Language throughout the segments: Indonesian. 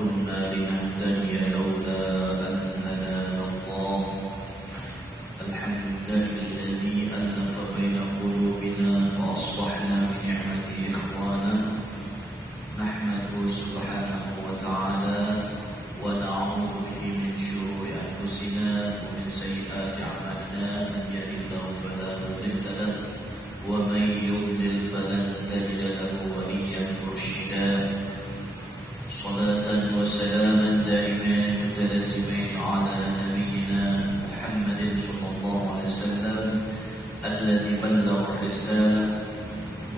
كنا لنهتدي لولا أن هدانا الله الحمد لله الذي ألف بين قلوبنا فأصبحنا بنعمته إخوانا نحمده سبحانه وتعالى ونعوذ به من شرور أنفسنا ومن سيئات أعمالنا من يهده الله فلا مضل له ومن يضلل فلن تجد له وليا مرشدا صلاة وسلاما دائمين متلازمين على نبينا محمد صلى الله عليه وسلم الذي بلغ الرسالة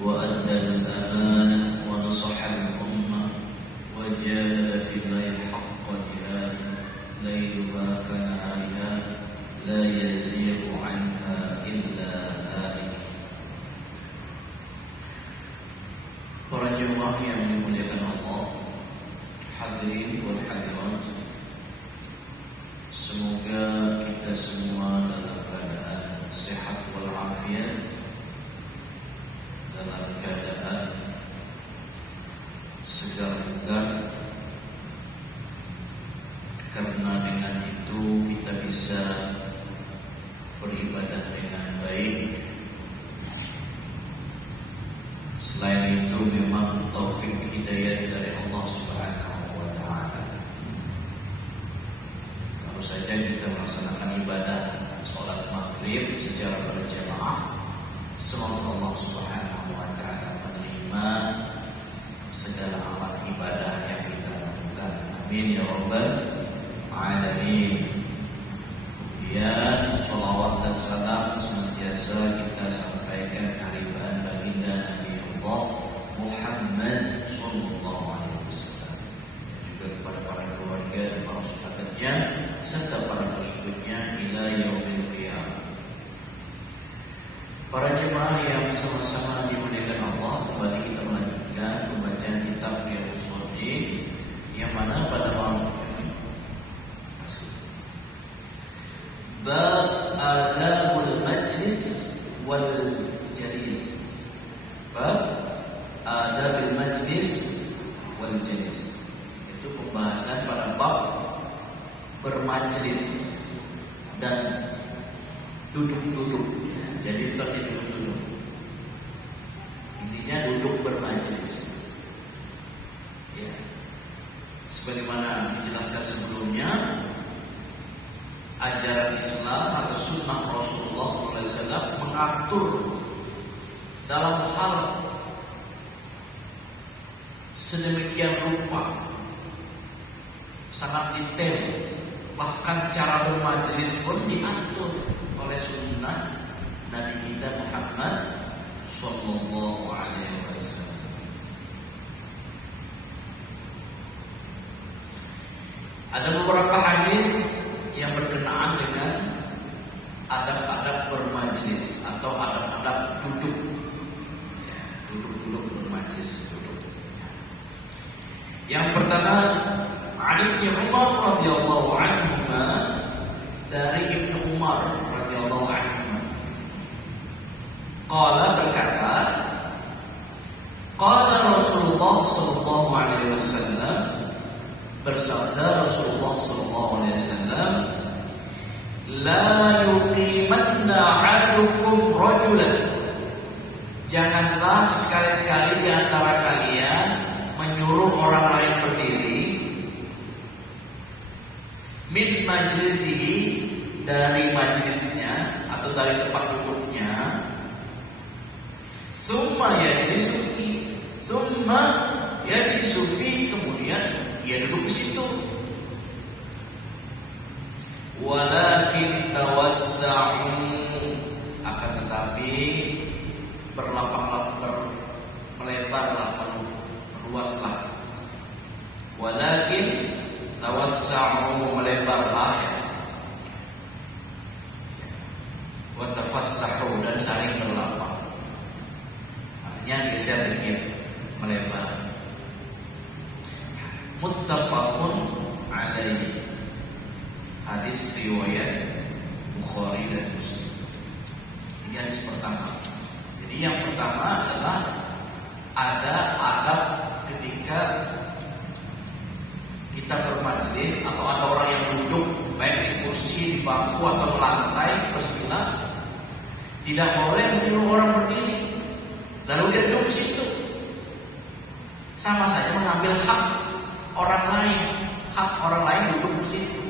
وأدى الأمانة ونصح الأمة وجاهد في الله حق جهاده ليلها كنهارها لا يزيغ عنها إلا هالك. Para jemaah yang dimuliakan Allah, hadirin wal hadirat, semoga kita semua dalam keadaan sehat walafiat, dalam keadaan segar bugar, karena dengan itu kita bisa beribadah dengan baik. Selain itu memang taufik hidayah dari Allah Subhanahu wa taala. Baru saja kita melaksanakan ibadah salat maghrib secara berjamaah. Semoga Allah Subhanahu wa taala menerima segala amal ibadah yang kita lakukan. Amin ya rabbal alamin. Kemudian sholawat dan salam senantiasa kita sampaikan kehadiran baginda Nabi Allah Muhammad sallallahu alaihi wasallam, dan juga kepada para keluarga dan para sahabatnya serta para pengikutnya ila yaumil qiyamah. Para jemaah yang sama-sama dimuliakan Allah, kembali kita melanjutkan pembacaan kitab Riyadhus Shalihin yang mana pada malam bab adabul majlis wal jalis. Bab adabul majlis wal jalis, itu pembahasan pada bab bermajlis dan duduk-duduk. Jadi seperti duduk-duduk, intinya duduk bermajlis. Ya, sebagaimana dijelaskan sebelumnya, ajaran Islam atau sunnah Rasulullah SAW mengatur dalam hal sedemikian rupa, sangat detail. Bahkan cara bermajlis pun diatur oleh sunnah Nabi kita Muhammad sallallahu alaihi wasallam. Ada beberapa hadis yang berkenaan dengan adab-adab bermajlis atau adab-adab duduk. Ya, duduk bermajlis, duduk. Yang pertama, Ali bin Umar radhiyallahu anhu, dari Ibnu Umar radhiyallahu anhu. Qala berkata, qala Rasulullah sallallahu alaihi wasallam, bersabda Rasulullah sallallahu alaihi wasallam, la yuqimanna ahadukum rajulan, janganlah sekali-sekali di antara kalian menyuruh orang lain berdiri, min majlisihi, dari majlisnya atau dari tempat duduknya, thumma yajlisu fi, thumma yajlisu fi, kemudian ia duduk di situ. Walakin tawassa'u, akan tetapi melebarlah, meluaslah. Walakin tawassa'u, melebarlah. Wa tafassahu, dan saling berlapang. Artinya geser dikit, melebar. Muttafaqun alaihi, hadis riwayat Bukhari dan Muslim. Ini hadis pertama. Jadi yang pertama adalah ada adab ketika kita bermajelis atau ada orang yang duduk baik di kursi, di bangku atau melantai bersila, tidak boleh menyuruh orang berdiri lalu dia duduk di situ. Sama saja mengambil hak orang lain, hak orang lain duduk di situ.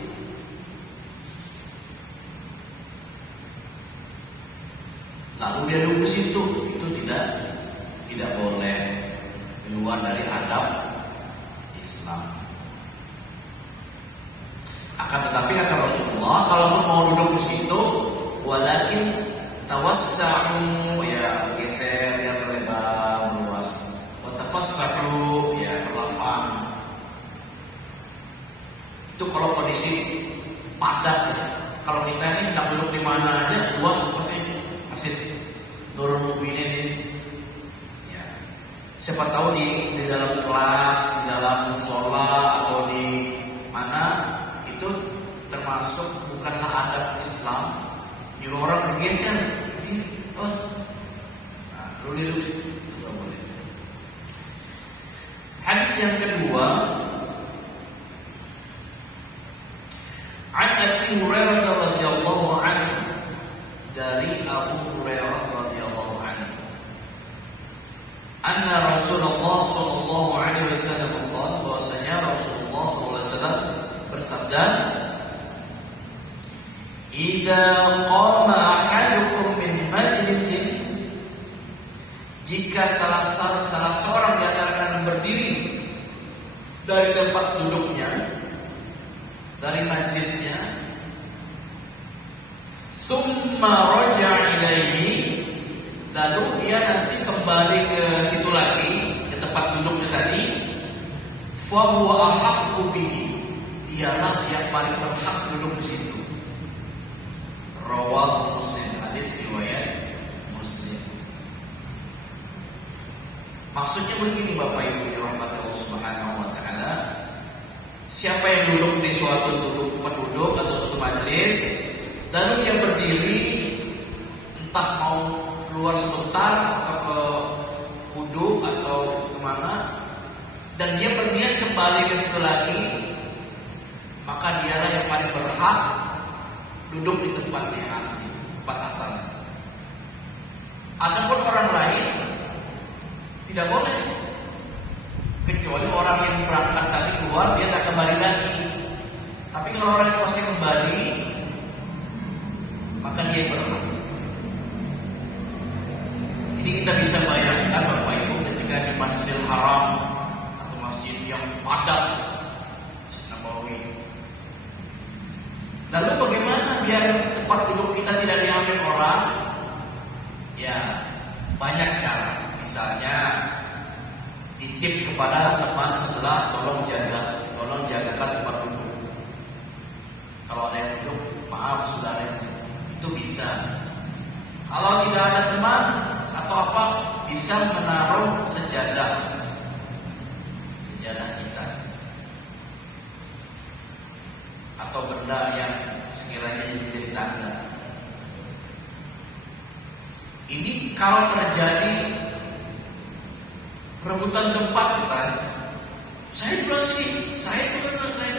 Lalu dia duduk di situ, itu tidak boleh, keluar dari adab Islam. Akan tetapi kata Rasulullah, kalau mau duduk di situ, walakin tawassa'u, ya geser yang lebar luas, wa tafassahu, ya berlapang. Itu kalau kondisi padat ya. Kalau kita ini hendak duduk di mana aja, luas masih Nurul Mukminin ini. Ya. Siapa tahu di dalam kelas, di dalam musola atau di mana, itu termasuk bukanlah adab Islam. Nyuruh orang bergeser, ini terus, nah, lu duduk situ, tidak boleh. Hadis yang kedua, an Abi Hurairah radhiyallahu anhu, dari Abu Hurairah radhiyallahu anhu, anna Rasulullah sallallahu alaihi wasallam qala, bahwasanya Rasulullah sallallahu alaihi wasallam bersabda, "Idza qama ahadukum min majlisin," jika salah seorang di antara kalian berdiri dari tempat duduknya, dari majlisnya, tsumma raja'a ilaihi, lalu dia nanti kembali ke situ lagi, ke tempat duduknya tadi, fa huwa ahaqqu bihi, dialah yang paling berhak duduk di situ. Rawahu Muslim, hadis riwayat Muslim. Maksudnya begini Bapak Ibu dirahmati Allah Subhanahu wa taala, siapa yang duduk di suatu tempat duduk atau suatu majelis, lalu dia berdiri, entah mau keluar sebentar atau ke wudu atau kemana, dan dia berniat kembali ke situ lagi, maka dialah yang paling berhak duduk di tempatnya asli, tempat asalnya. Adapun orang lain tidak boleh, kecuali orang yang berangkat tadi keluar, dia tidak kembali lagi. Tapi kalau orang itu masih kembali, maka dia berhak. Ini kita bisa bayangkan Bapak Ibu ketika di Masjidil Haram atau masjid yang padat, Masjid Nabawi. Lalu bagaimana biar tempat duduk kita tidak diambil orang? Ya, banyak cara. Misalnya titip kepada teman sebelah, tolong jagakan tempat duduk. Kalau ada yang duduk, maaf sudah ada yang duduk. Itu bisa. Kalau tidak ada teman atau apa, bisa menaruh sejadah kita atau benda yang sekiranya menjadi tanda. Ini kalau terjadi rebutan tempat misalnya, saya duluan sini, saya duluan saya.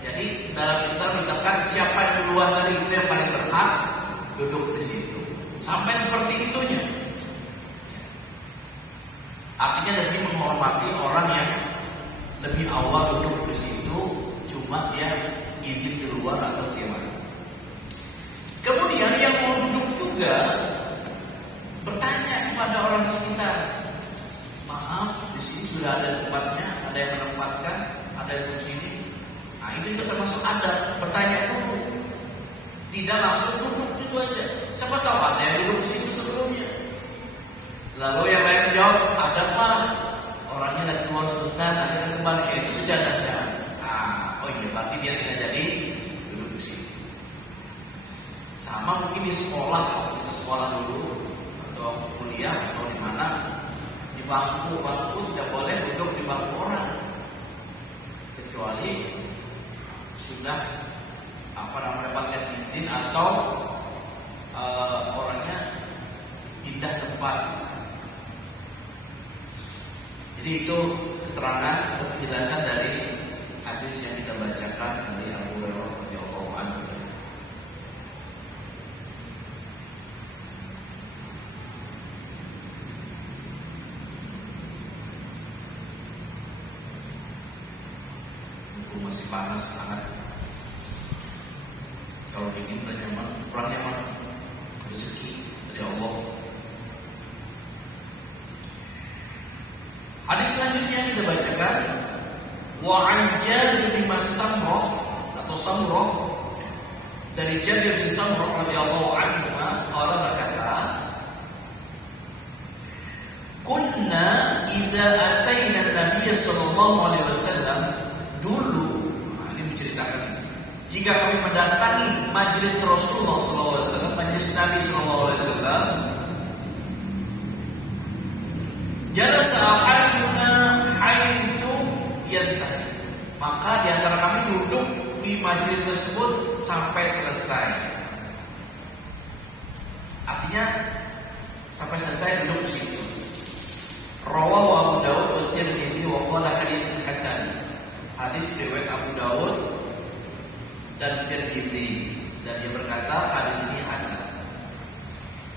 Jadi dalam Islam dikatakan siapa yang duluan dari itu yang paling berhak duduk di situ. Sampai seperti itunya. Artinya lebih menghormati orang yang lebih awal duduk di situ, cuma dia izin di luar atau gimana. Kemudian yang mau duduk juga bertanya kepada orang di sekitar, maaf, di sini sudah ada tempatnya, ada yang menempatkan, ada yang di sini. Nah, itu juga termasuk adab, bertanya dulu. Tidak langsung duduk itu aja. Siapa tahu ada yang duduk di situ sebelumnya. Lalu yang lain menjawab, ada Pak, orangnya lagi keluar sebentar, nanti akan kembali. Ya, itu sejadahnya. Oh iya, berarti dia tidak jadi duduk di situ. Sama mungkin di sekolah, waktu kita sekolah dulu, atau kuliah, atau di mana, di bangku tidak boleh duduk di bangku orang, kecuali sudah mendapatkan izin atau orangnya pindah tempat. Jadi itu keterangan atau penjelasan dari hadis masih panas hangat. Kalau dingin udah nyaman, kurang nyaman. Rezeki dari Allah. Hadis selanjutnya kita bacakan. Wa an Jabir bin Samurah atau Samurah, dari Jabir bin Samurah radhiyallahu anhu qala berkata, kunna idza ataina an-nabiy sallallahu alaihi wasallam, dulu ini menceritakan, jika kami mendatangi majelis Rasulullah sallallahu alaihi wasallam, majelis Nabi sallallahu alaihi wasallam, jalasa ahaduna haitsu yantahi, maka di antara kami duduk di majelis tersebut sampai selesai. Artinya sampai selesai duduk di situ. Rawahu Abu Dawud wa Tirmidzi wa qala haditsun hasan. Hadis riwayat Abu Dawud dan Tirmidzi, dan dia berkata hadis ini hasan.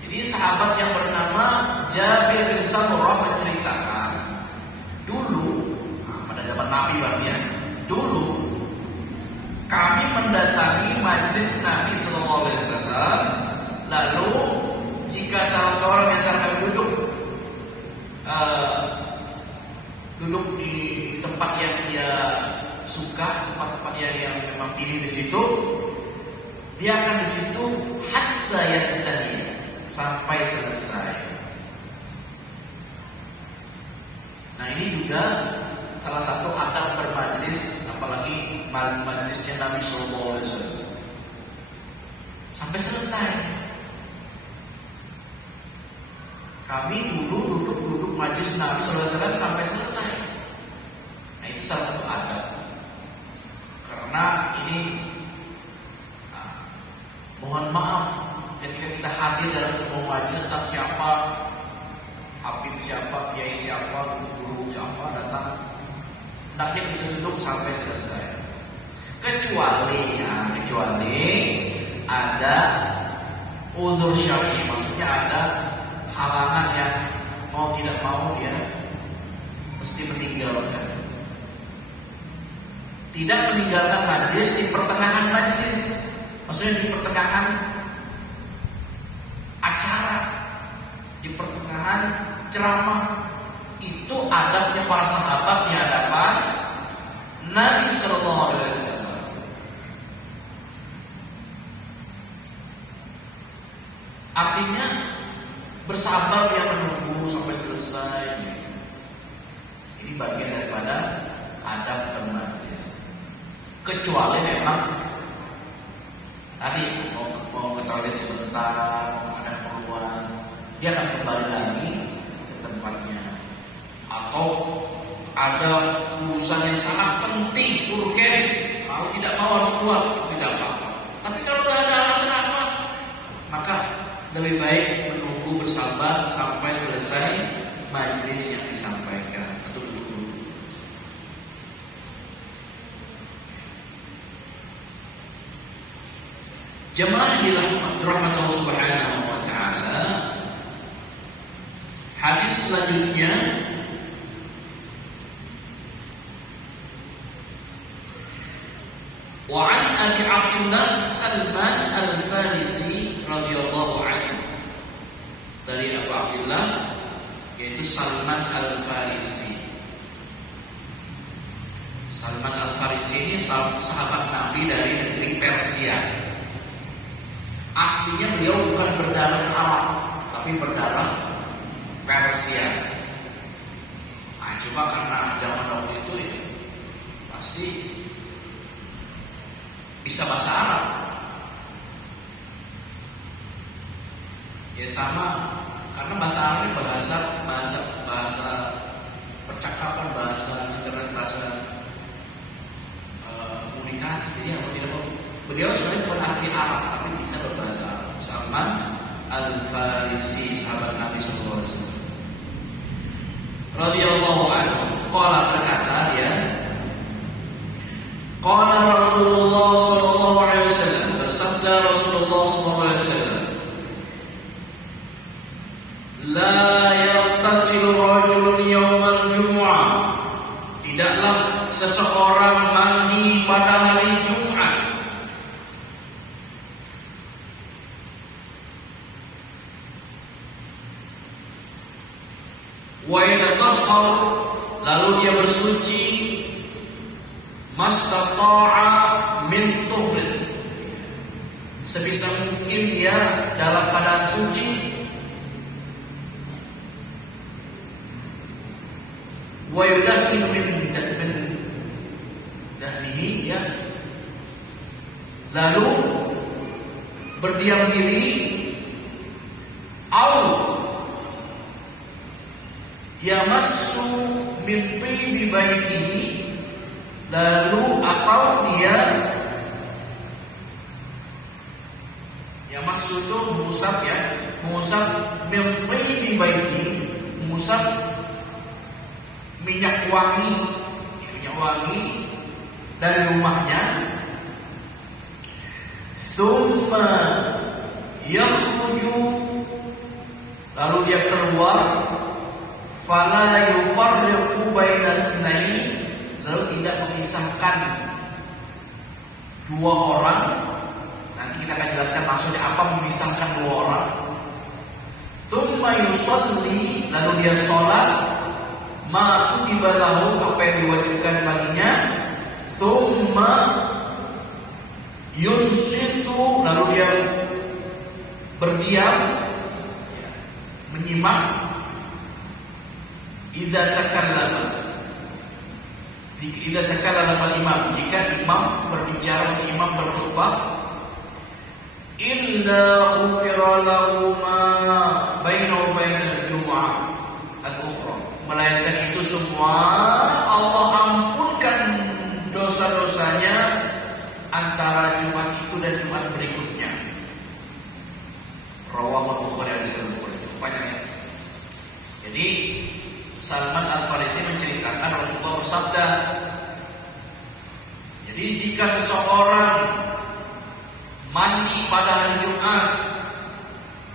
Jadi sahabat yang bernama Jabir bin Samurah menceritakan, dulu pada zaman Nabi berarti ya, dulu kami mendatangi majelis Nabi sallallahu alaihi wasallam, lalu jika salah seorang yang kami duduk di tempat yang ia suka, tempat-tempat yang memang pilih di situ, dia akan di situ hatta yantahi, sampai selesai. Nah, ini juga salah satu adab bermajlis, apalagi majlisnya Nabi sallallahu alaihi wasallam. Sampai selesai. Kami dulu duduk majlis Nabi sallallahu alaihi wasallam sampai selesai. Nah, itu salah satu adab. Karena ini mohon maaf ketika kita hadir dalam sebuah majlis, entah siapa, habib siapa, kiai siapa, guru siapa datang, hendaknya kita duduk sampai selesai. Kecuali ada uzur syar'i, maksudnya ada halangan yang mau tidak mau dia mesti meninggalkan. Tidak meninggalkan majlis di pertengahan majlis, maksudnya di pertengahan acara, di pertengahan ceramah. Itu adabnya para sahabat di hadapan Nabi sallallahu alaihi wasallam. Artinya bersabar yang menunggu sampai selesai. Ini bagian daripada adab bermajlis. Kecuali memang tadi mau ke toilet sebentar, mau ada keperluan, dia akan kembali lagi ke tempatnya. Atau ada urusan yang sangat penting, urgen, mau tidak mau harus keluar, tidak apa-apa. Tapi kalau tidak ada alasan apa, maka lebih baik menunggu bersabar sampai selesai majelis yang disampaikan atau dulu. Jemaah dirahmati Allah Subhanahu wa taala. Hadis selanjutnya wa an Abi Abdullah Salman Al-Farisi radhiyallahu anhu, dari Abu Abdullah yaitu Salman Al-Farisi. Salman Al-Farisi ini sahabat Nabi dari negeri Persia. Aslinya beliau bukan berdarah Arab, tapi berdarah Persia. Nah, cuma karena zaman waktu itu ya, pasti bisa bahasa Arab. Ya sama, karena bahasa Arab ini bahasa percakapan, bahasa internet, bahasa komunikasi. Jadi apa tidak, beliau sebenarnya bukan asli Arab, tapi bisa berbahasa Arab. Salman Al-Farisi, sahabat Nabi sallallahu alaihi wasallam radhiyallahu anhu, qala, berkata dia, qala Rasulullah sallallahu alaihi wasallam, bersabda Rasulullah sallallahu alaihi wasallam, la yattasilu rajulun yawmal jumu'ah, tidaklah seseorang mandi pada hari Jumat wa yatatahhar, lalu dia bersuci mastata'a min tuhrin, sebisa mungkin dia dalam keadaan suci, wa yudahin min dahnihi, ya, lalu berdiam diri, au yamassu min tibi baitihi, lalu atau dia yamassu itu mengusap, ya, mengusap min tibi baitihi, mengusap minyak wangi dari rumahnya. Summa yakhruju, lalu dia keluar, fala yufarriqu baina itsnain, lalu tidak memisahkan dua orang. Nanti kita akan jelaskan maksudnya apa memisahkan dua orang. Tsumma yusalli, lalu dia sholat, ma kutiba lahu, apa yang diwajibkan baginya. Tsumma yunsitu, lalu dia berdiam, menyimak. Idza takallama al-imam, jika imam berbicara, imam berkhutbah, illa ghufira lahu ma bainahu wa bainal jumu'ah al-ukhra, melainkan itu semua Allah ampunkan dosa-dosanya antara Jumat itu dan Jumat berikutnya. Rawahu Bukhari hadis Bukhari. Banyak. Jadi Salman Al-Farisi menceritakan Rasulullah bersabda, jadi jika seseorang mandi pada hari Jumat,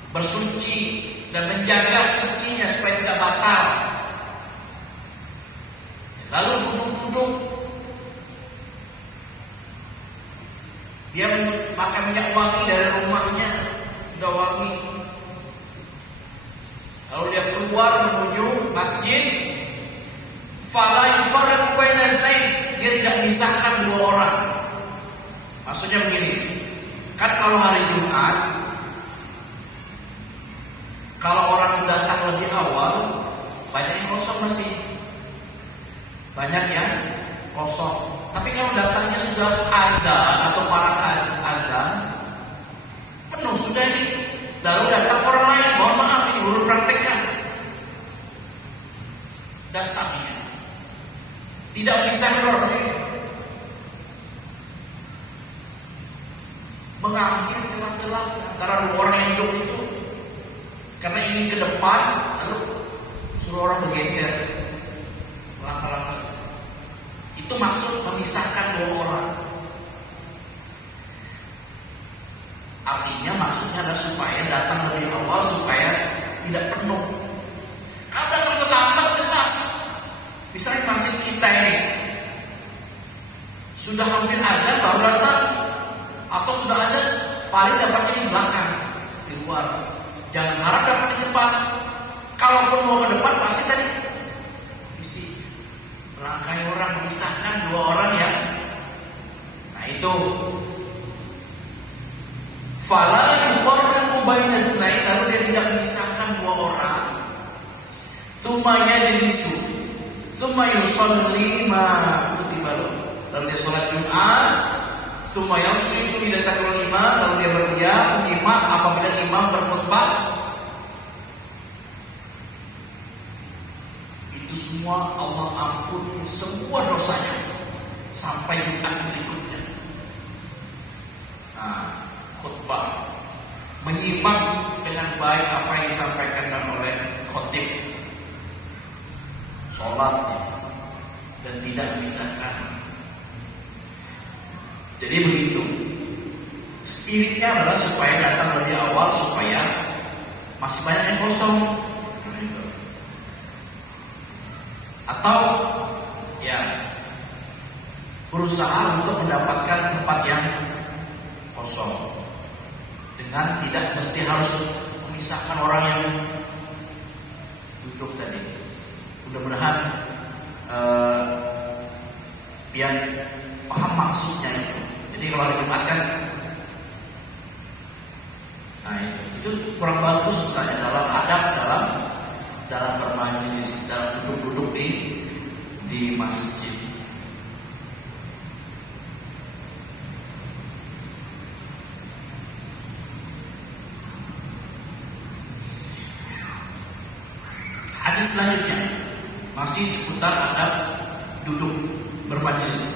bersuci dan menjaga sucinya supaya tidak batal, lalu duduk-duduk, dia pakai minyak wangi dari rumahnya, sudah wangi, lalu dia keluar menuju masjid, fala yufarriqu baina itsnain, dia tidak memisahkan dua orang. Maksudnya begini, kan kalau hari Jumat, kalau orang datang lebih awal, banyak yang kosong masih, banyak yang kosong. Tapi kalau datangnya sudah azan atau para azan, penuh sudah ini. Lalu datang orang lain, mohon maaf ini urut praktekkan. Datangnya tidak bisa mengambil celah-celah antara dua orang yang duduk itu, karena ingin ke depan, lalu suruh orang bergeser langkah-langkah. Itu maksud memisahkan dua orang. Artinya maksudnya adalah supaya datang lebih awal, supaya tidak penuh. Kalau datang terlambat jelas, misalnya masjid kita ini sudah hampir azan baru datang, atau sudah azan paling dapatnya di belakang, di luar. Jangan harap dapat di depan. Kalaupun mau ke depan pasti tadi isi rangkai orang, memisahkan dua orang ya. Nah itu fala yufarriqu baina itsnain, lalu dia tidak memisahkan dua orang. Tsumma yajlisu, tsumma yusalli ma kutiba lahu, lalu dia sholat Jumat. Tsumma yamshi ila takbir imam, lalu dia berdiam menyimak apabila imam berkhutbah. Itu semua Allah ampuni semua dosanya sampai Jumat berikutnya. Nah, khutbah, menyimak dengan baik apa yang disampaikan oleh khotib, sholatnya, dan tidak memisahkan. Jadi begitu. Spiritnya adalah supaya datang lebih awal, supaya masih banyak yang kosong. Atau ya berusaha untuk mendapatkan tempat yang kosong dengan tidak mesti harus memisahkan orang yang duduk tadi. Mudah-mudahan biar paham maksudnya itu. Jadi kalau hari Jumat kan, nah itu kurang bagus sebenarnya dalam adab, dalam bermajlis, dalam duduk-duduk di masjid. Hadis selanjutnya masih seputar adab duduk bermajlis.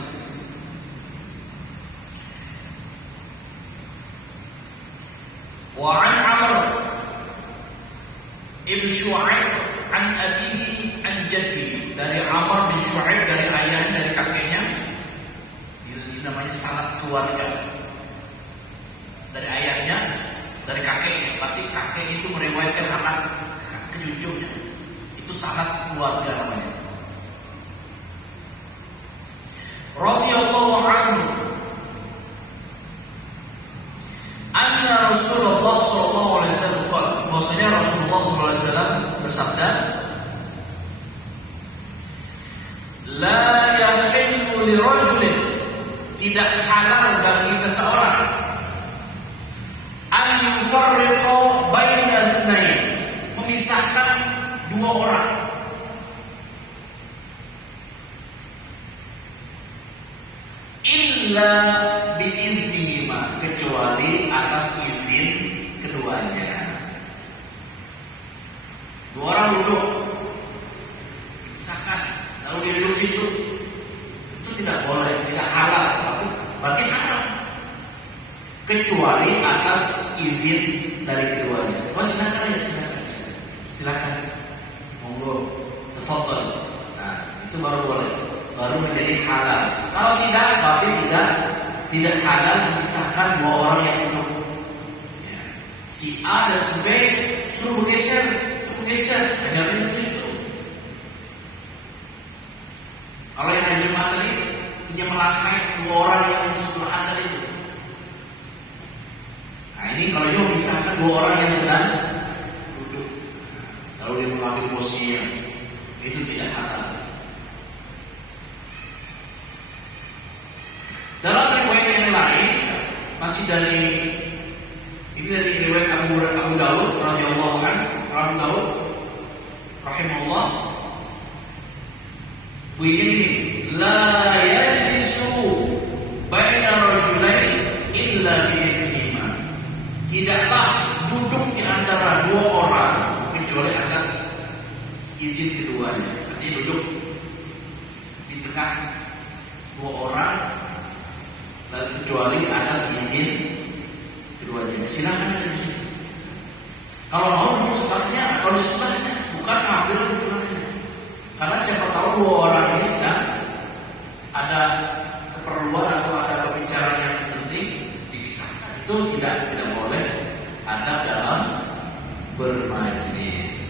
Wa an Amr ibn Shu'aib an abihi an jaddihi, dari Amr bin Shu'aib, dari ayahnya, dari kakeknya. Ini namanya sanad keluarga. Dari ayahnya, dari kakeknya. Berarti kakek itu meriwayatkan anak ke cucunya. Itu sanad keluarga namanya. Radhiyallahu anhu anna Rasulullah sallallahu alaihi wasallam qala, bahwasanya Rasulullah sallallahu alaihi wasallam bersabda, la yahillu lirajulin, tidak halal bagi seseorang, an yufarriqa baina itsnain, memisahkan dua orang, illa biiznihima, kecuali atas izin keduanya. Dua orang duduk, misalkan lalu dia duduk situ, itu tidak boleh, tidak halal, berarti haram, kecuali atas izin dari keduanya. Oh silakan ya, silakan, monggo, tafadhal. Nah itu baru boleh, baru menjadi halal. Kalau tidak, berarti tidak halal memisahkan dua orang yang duduk. Ya. Si A dan si B suruh bergeser, agar duduk situ. Kalau yang hari Jumat tadi, dia melangkai dua orang yang di sebelahan tadi itu. Nah ini kalau dia memisahkan dua orang yang sedang duduk, lalu dia mengambil posisi yang itu tidak halal. Dalam riwayat yang lain, masih dari riwayat Abu Dawud radhiyallahu anhu, Abu Dawud rahimahullah, begini, la yajlisu baina rajulain illa bi'idhnihima, tidaklah duduk di antara dua orang kecuali atas izin keduanya. Artinya duduk di tengah dua orang kecuali atas izin keduanya. Silakan di sini. Kalau mau di sebelahnya atau di sebelahnya, bukan ambil di tengahnya. Karena siapa tahu dua orang ini sedang ada keperluan atau ada pembicaraan yang penting, dipisahkan. Itu tidak boleh, adab dalam bermajlis.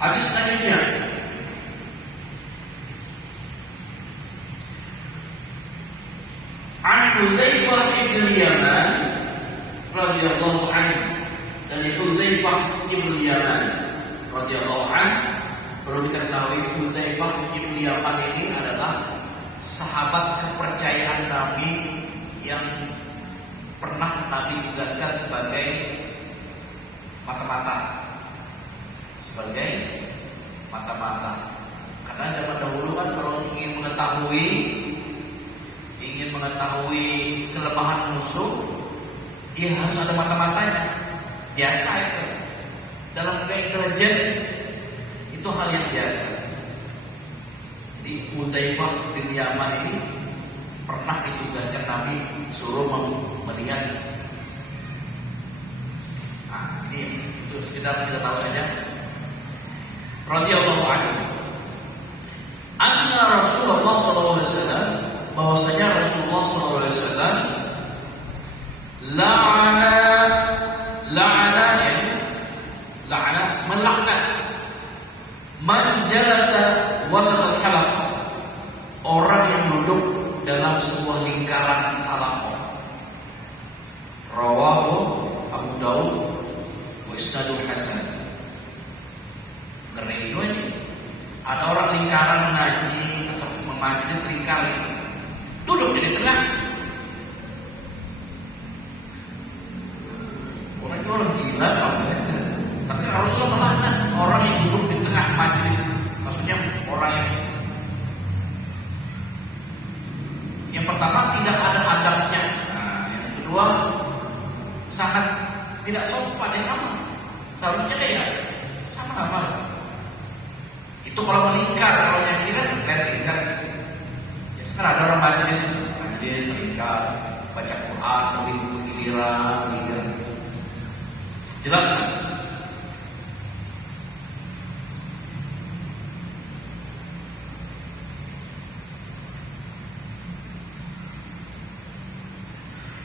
Hadis selanjutnya, an Hudzaifah bin Yaman radhiyallahu anhu, dari Hudzaifah bin Yaman radhiyallahu anhu. Perlu kita ketahui, Hudzaifah bin Yaman ini adalah sahabat kepercayaan Nabi yang pernah Nabi tugaskan sebagai mata-mata, karena zaman dahulu kan kalau ingin mengetahui kelemahan musuh, dia harus ada mata-matanya. Biasa itu dalam keintelijen, itu hal yang biasa. Jadi Hudzaifah bin Yaman ini pernah ditugaskan Nabi suruh melihat. Nah, ini itu sekedar kita tahu saja. Radhiyallahu anhu. Rasulullah SAW bahwasanya Rasulullah SAW la'ana melaknat man jalasa wasat al-halaqah, orang yang duduk dalam sebuah lingkaran halaqah. Rawahu Abu Daud wa isnadul hasan. Ngeri juga ini. Ada orang lingkaran mengaji atau memajlis lingkaran, duduk di tengah. Orang gila kalau tapi Rasulullah melaknat orang yang duduk di tengah majlis. Maksudnya orang yang pertama tidak ada adabnya. Nah, yang kedua sangat tidak sopan, sama. Seharusnya kayak sama apa? Itu kalau melingkar, kalau yang ini kan melingkar. Ya sekarang ada orang majlis melingkar, baca Quran, begitu. Jelas kan?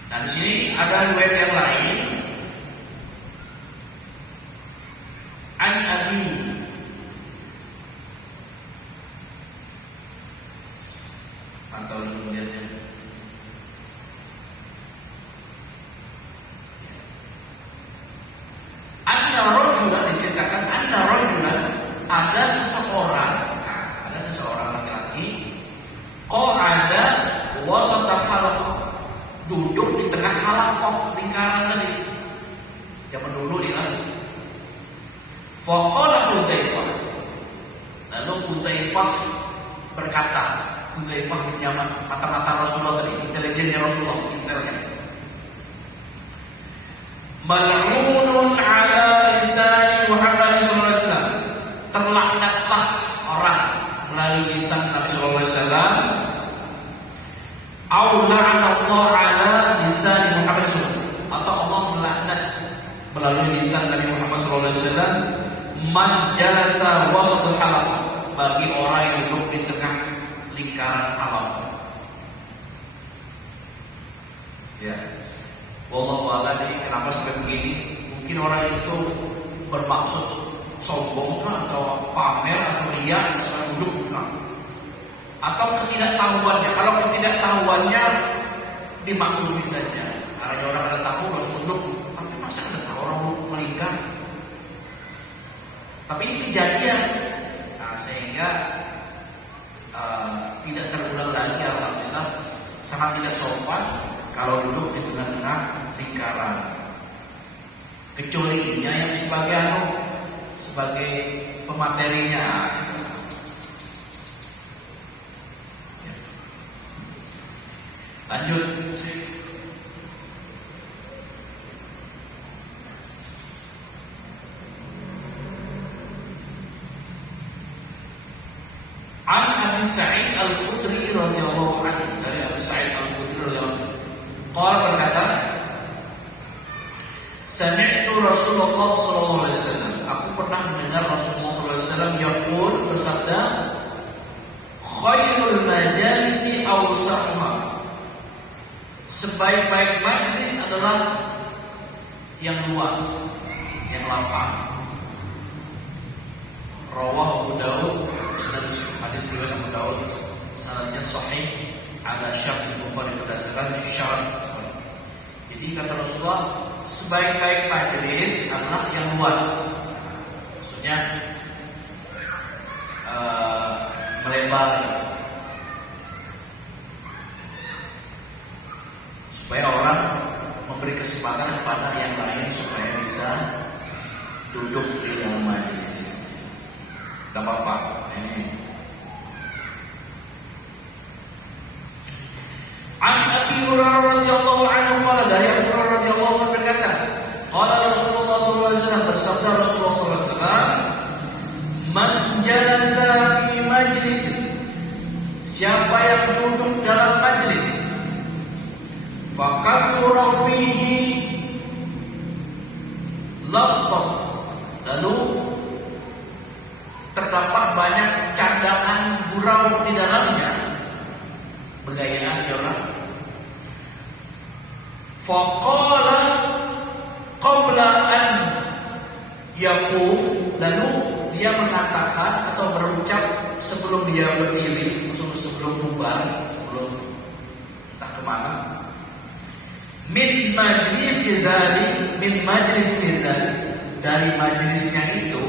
Nah di sini ada riwayat yang lain. An Abi pantau dulu lihatnya. Anna rajulan, diceritakan anna rajulan, ada seseorang laki-laki qa'ada wasat halaqah, duduk di tengah halaqah lingkaran tadi. Zaman dulu dia lah. Faqala Hudzaifah, lalu Hudzaifah berkata, Hudzaifah punya mata-mata Rasulullah tadi, intelijennya Rasulullah, intelnya. Mal'unun ala lisan Muhammad sallallahu alaihi wasallam, terlaknatlah orang melalui lisan Nabi sallallahu alaihi wasallam. Au la'anallahu ala lisan Muhammad sallallahu alaihi wasallam, atau Allah melaknat melalui lisan Nabi Muhammad sallallahu alaihi wasallam man jalasa wasatul halaqah, bagi orang yang duduk di tengah lingkaran halaqah. Ya. Wallahu a'lam. Kenapa sampai begini? Mungkin orang itu bermaksud sombong atau pamer atau riya, misalnya duduk di tengah. Atau ketidaktahuannya. Kalau ketidaktahuannya dimaklumi saja. Karena orang ada tahu harus duduk. Tapi masa ada tahu orang melingkar? Tapi ini kejadian. Nah, sehingga tidak terulang lagi. Alhamdulillah, sangat tidak sopan kalau duduk di tengah-tengah lingkaran. Kecuali ini yang sebagai pematerinya. Lanjut. An Abi Sa'id Al-Khudri radhiyallahu anhu, dari Abu Sa'id Al-Khudri radhiyallahu anhu, qala, berkata, sami'tu Rasulullah sallallahu alaihi wasallam, aku pernah mendengar Rasulullah sallallahu alaihi wasallam yaqul, bersabda, khairul majalisi awsa'uha, sebaik-baik majlis adalah yang luas, yang lapang. Rawahu Abu Daud, hadis riwayat Abu Daud, sanadnya sahih ala syarh Bukhari, berdasarkan syarat Bukhari. Jadi kata Rasulullah, sebaik-baik majelis adalah yang luas. Maksudnya melebar, supaya orang memberi kesempatan kepada yang lain supaya bisa duduk di dalam majelis. Tidak apa-apa. An Abi Hurairah radhiyallahu anhu qala, dari Abu Hurairah radhiyallahu anhu berkata, qala Rasulullah sallallahu alaihi wasallam, bersabda Rasulullah sallallahu alaihi wasallam, man jalasa fi majlisin, siapa yang duduk dalam majlis, fakathura fihi laptop, lalu terdapat banyak canda keadaan gurau di dalamnya, begayaan ya orang. Faqala qabla an yaqum, lalu dia mengatakan atau berucap sebelum dia berdiri, sebelum bubar, sebelum tak kemana. Min majlis dari majlisnya itu,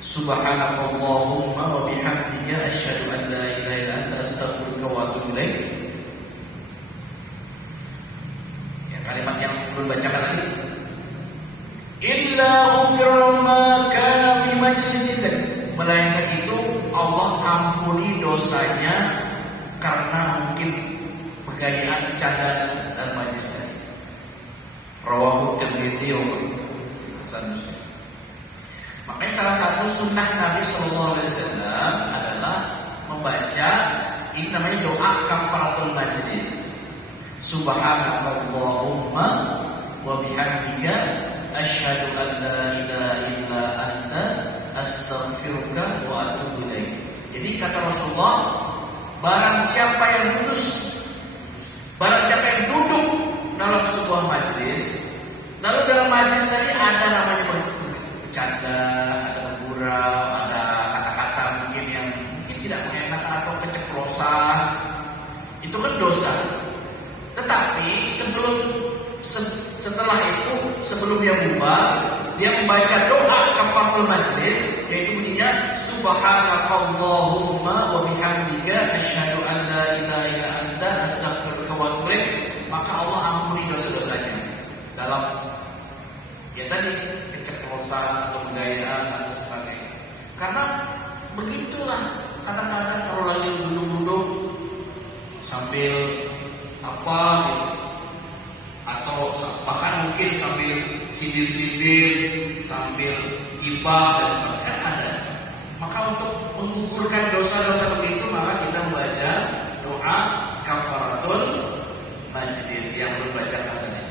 subhanakallahumma wa bihamdika asyhadu an la ilaha illa anta astaghfiruka wa atubu ilaik. Ya, kalimat yang belum bacakan lagi. Illa ghufira ma kana fi majlisihi, melainkan itu Allah ampuni dosanya karena mungkin pegayaan bercanda dan majlis tadi. Rawahu Tirmidzi wa Hasan Muslim. Makanya salah satu sunnah Nabi SAW adalah membaca ini namanya doa kafaratul majlis. Subhanakallahumma wa bihamdika asyhadu an la ilaha illa anta astaghfiruka wa atubu ilaik. Jadi kata Rasulullah, barang siapa yang duduk dalam sebuah majlis, lalu dalam majlis tadi ada namanya bercanda, ada bergurau, ada kata-kata mungkin yang mungkin tidak enak atau keceplosan, itu kan dosa. Tetapi setelah itu, sebelum dia bubar, dia membaca doa kafaratul majlis, yaitu bunyinya subhanakallahumma wa bihamdika asyhadu an la ilaha illa anta astaghfiruka wa atubu ilaik, maka Allah ampuni dosa-dosanya. Dalam ya tadi keceplosan atau pegayaan atau sebagainya. Karena begitulah kadang-kadang kalau lagi duduk-duduk sambil apa gitu, atau bahkan mungkin sambil sindir-sindir, sambil gibah dan sebagainya kan ada. Maka untuk menggugurkan dosa-dosa begitu, maka kita membaca doa kafaratul majlis yang berbacakan tadi.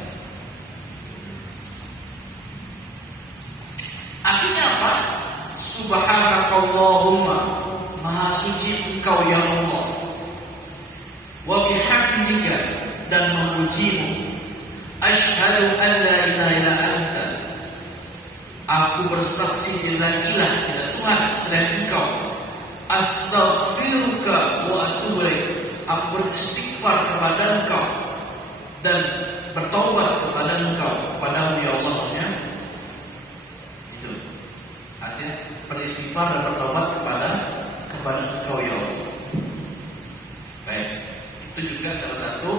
Artinya apa? Subhanakallahumma, maha suci engkau ya Allah, wa bihamdika, dan memujimu, asyhadu an la ilaha illa anta, aku bersaksi tidak ilah, tidak Tuhan selain engkau, astaghfiruka wa atubu ilaik, aku beristighfar kepada engkau dan bertobat kepada engkau, kepadamu ya Allah. Itu artinya beristighfar dan bertobat kepada engkau ya Allah. Baik, itu juga salah satu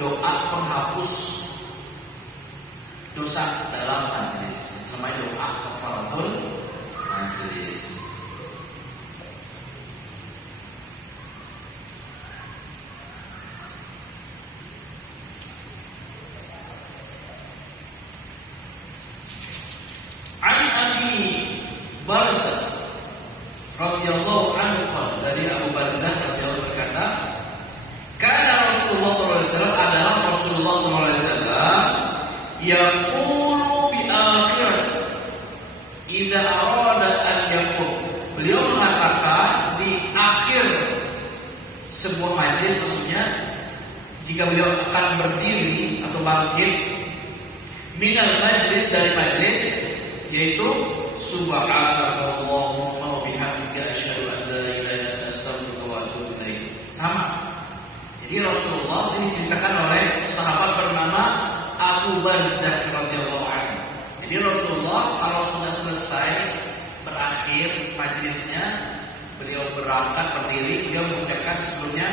doa penghapus dosa dalam majlis, namanya doa kafaratul majlis. An Abi Barzah radhiyallahu anhu, dari Abu Barzah radhiyallahu berkata, karena Rasulullah SAW adalah Rasulullah SAW yaqulu bi akhirat idza arada an yaqum, beliau mengatakan di akhir sebuah majlis, maksudnya jika beliau akan berdiri atau bangkit, minal majlis, dari majlis, yaitu subhanakallahumma wa bihamdika asyhadu an la ilaha illa anta astaghfiruka wa atubu ilaik. Sama. Jadi Rasulullah ini diceritakan oleh sahabat bernama Abu Barzah radhiyallahu anhu. Jadi Rasulullah kalau sudah selesai berakhir majlisnya, beliau berangkat berdiri, beliau mengucapkan sebelumnya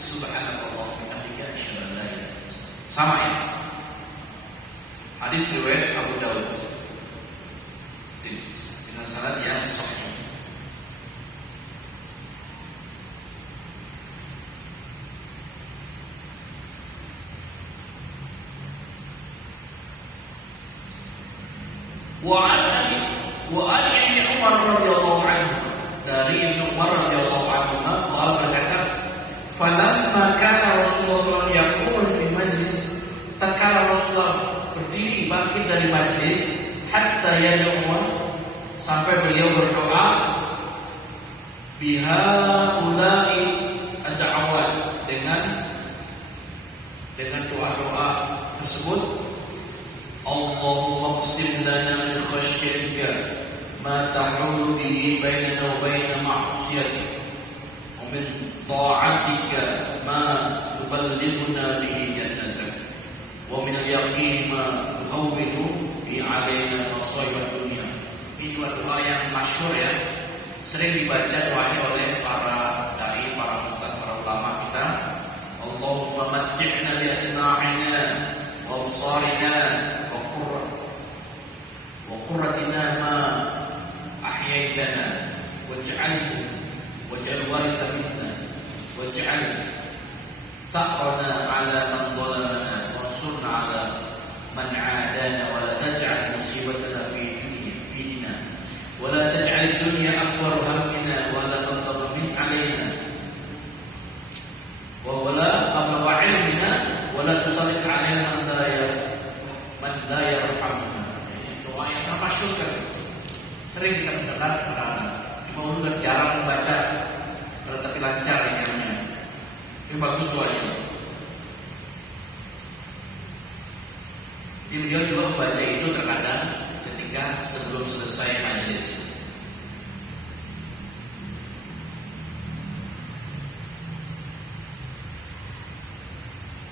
subhanallah wa bihamdika asyhadu an la ilaha illa anta. Sama ya. Hadis riwayat Abu Dawud dengan sanad yang sahih. Wa an Ibnu Umar radhiyallahu anhu, dari Ibnu Umar radhiyallahu anhu qala, berkata, falamma kana Rasulullah sallallahu alaihi wasallam yaqum majlis, tatkala Rasulullah berdiri bangkit dari majlis, hatta yad'u, sampai beliau berdoa, bihaula'i ad-da'awat, dengan doa-doa tersebut. Allahumma qsim lana min khasyatika ma tahulu bihi bainana wa baina ma'siyatik, wa min ta'atika ma tuballighuna bihi jannatak, wa min al-yaqini ma tuhawwinu bi 'alaina masaib dunya. Ini doa yang masyhur ya, sering dibaca doanya oleh para dai, para ustaz, para ulama kita. Allahumma matti'na bi asma'ina wa absarina wa qurratina ma ahyaitana waj'al waritha minna waj'al tha'rana 'ala man zalamana wansurna 'ala man 'adana wa la taj'al musibatana fi dinina wa la taj'al ad-dunya akbar hammina wa la taghdab min 'alaina wa la abla 'ilmina wa la tusallit 'alaina man la yarhamuna. Doa yang sangat masyhur kan, sering kita mendengar anak-anak, cuma udah jarang membaca, tapi lancar ini namanya. Ini bagus doanya. Jadi beliau juga membaca itu terkadang ketika sebelum selesai majelis.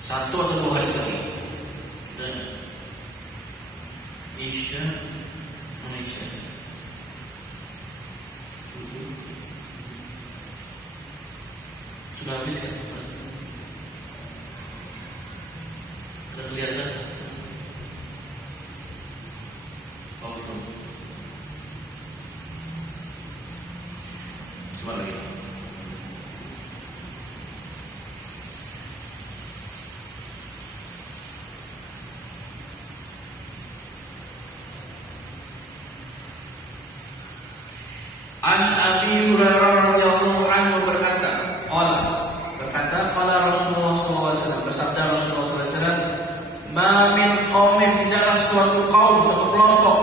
Satu atau dua hari sekali kita Isya Malaysia sudah habis kan? Sudah kelihatan? Oh belum. Sebentar lagi. An Abi Hurairah radhiyallahu anhu berkata qala Rasulullah sallallahu alaihi wasallam, bersabda Rasulullah sallallahu alaihi wasallam, ma min qaumin, tidaklah suatu kaum, suatu kelompok,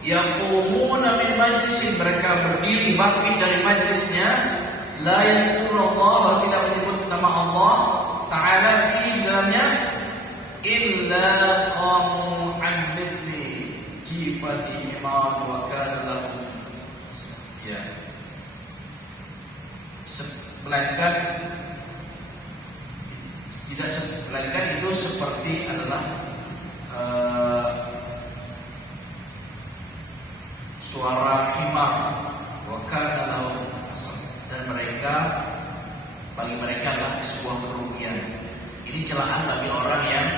yaqumuna min majlisin, mereka berdiri bangkit dari majlisnya, la yadhkuruna Allah, tidak menyebut nama Allah taala fi dalamnya, illa qamu an mithli jifati imam wa kana lahum ya, melainkan itu seperti adalah suara himar, wa kana lahum asal, dan bagi mereka adalah sebuah kerugian. Ini celaan bagi orang yang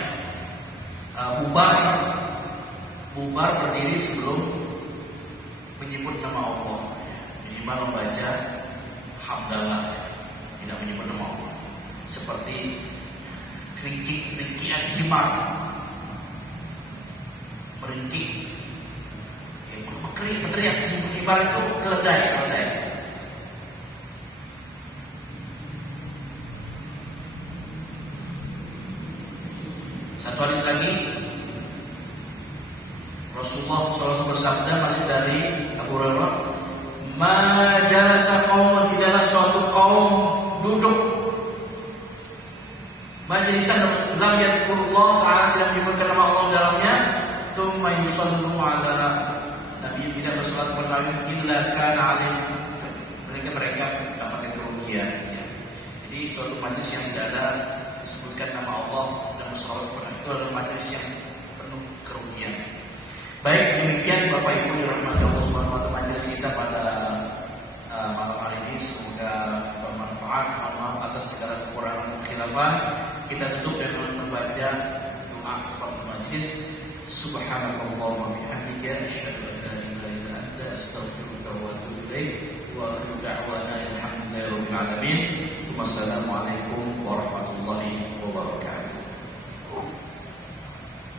bubar berdiri sebelum menyebut nama Allah, minimal membaca hamdalah, tidak menyebut nama Allah, seperti ringkian himar, meringkik, berteriak. Himar itu keledai. Satu hadis lagi, Rasulullah SAW bersabda, masih dari Abu Hurairah, ma jalasa qaumun, tidaklah suatu kaum duduk majlisan lam yadhkurullah ta'ala, tidak menyebutkan nama Allah dalamnya, tsumma yusallu ala nabi, tidak bersalat kepada Nabi, illa kana alaihim, mereka dapat kerugian ya. Jadi suatu majlis yang tidak ada disebutkan nama Allah dan bersalat kepada itu adalah majlis yang penuh kerugian. Baik, demikian Bapak Ibu dirahmati Allah Subhanahu wa taala, majelis kita pada malam hari ini semoga bermanfaat. Mohon maaf atas segala kekurangan dan kekhilafan. Kita tutup dengan membaca doa kafaratul majelis. Subhanakallahumma wa bihamdika asyhadu an la ilaha illa anta astaghfiruka wa atubu ilaik. Wa akhiru da'wana alhamdulillahi rabbil alamin. Wassalamualaikum warahmatullahi wabarakatuh.